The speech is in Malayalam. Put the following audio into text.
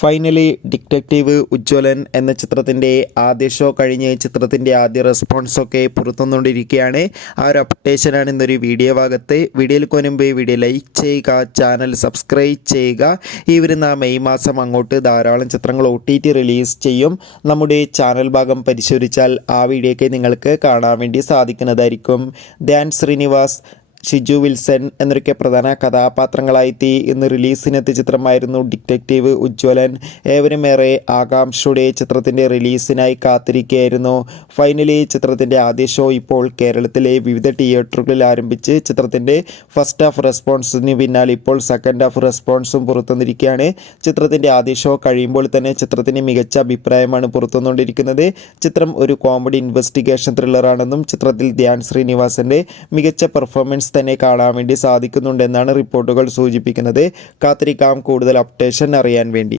ഫൈനലി ഡിറ്റക്റ്റീവ് ഉജ്ജ്വലൻ എന്ന ചിത്രത്തിൻ്റെ ആദ്യ ഷോ കഴിഞ്ഞ് ചിത്രത്തിൻ്റെ ആദ്യ റെസ്പോൺസൊക്കെ പുറത്തുവന്നുകൊണ്ടിരിക്കുകയാണ്. ആ ഒരു അപ്ഡേഷനാണ് ഇന്നൊരു വീഡിയോ ഭാഗത്ത്. വീഡിയോയിൽ മുൻപ് വീഡിയോ ലൈക്ക് ചെയ്യുക, ചാനൽ സബ്സ്ക്രൈബ് ചെയ്യുക. ഈ വരുന്ന മെയ് മാസം അങ്ങോട്ട് ധാരാളം ചിത്രങ്ങൾ OTT റിലീസ് ചെയ്യും. നമ്മുടെ ചാനൽ ഭാഗം പരിശോധിച്ചാൽ ആ വീഡിയോയ്ക്ക് നിങ്ങൾക്ക് കാണാൻ വേണ്ടി സാധിക്കുന്നതായിരിക്കും. ധ്യാൻ ശ്രീനിവാസ്, ഷിജു വിൽസൺ എന്നൊക്കെ പ്രധാന കഥാപാത്രങ്ങളായെത്തി ഇന്ന് റിലീസിനെത്തിയ ചിത്രമായിരുന്നു ഡിറ്റക്റ്റീവ് ഉജ്ജ്വലൻ. ഏവരും ഏറെ ആകാംക്ഷയുടെ ചിത്രത്തിൻ്റെ റിലീസിനായി കാത്തിരിക്കുകയായിരുന്നു. ഫൈനലി ചിത്രത്തിൻ്റെ ആദ്യ ഷോ ഇപ്പോൾ കേരളത്തിലെ വിവിധ തിയേറ്ററുകളിൽ ആരംഭിച്ച് ചിത്രത്തിൻ്റെ ഫസ്റ്റ് ഹാഫ് റെസ്പോൺസിന് പിന്നാലെ ഇപ്പോൾ സെക്കൻഡ് ഹാഫ് റെസ്പോൺസും പുറത്തുവന്നിരിക്കുകയാണ്. ചിത്രത്തിൻ്റെ ആദ്യ ഷോ കഴിയുമ്പോൾ തന്നെ ചിത്രത്തിന് മികച്ച അഭിപ്രായമാണ് പുറത്തുവന്നുകൊണ്ടിരിക്കുന്നത്. ചിത്രം ഒരു കോമഡി ഇൻവെസ്റ്റിഗേഷൻ ത്രില്ലറാണെന്നും ചിത്രത്തിൽ ധ്യാൻ ശ്രീനിവാസൻ്റെ മികച്ച പെർഫോമൻസ് തന്നെ കാണാൻ വേണ്ടി സാധിക്കുന്നുണ്ടെന്നാണ് റിപ്പോർട്ടുകൾ സൂചിപ്പിക്കുന്നത്. കാത്തിരിക്കാം കൂടുതൽ അപ്ഡേഷൻ അറിയാൻ വേണ്ടി.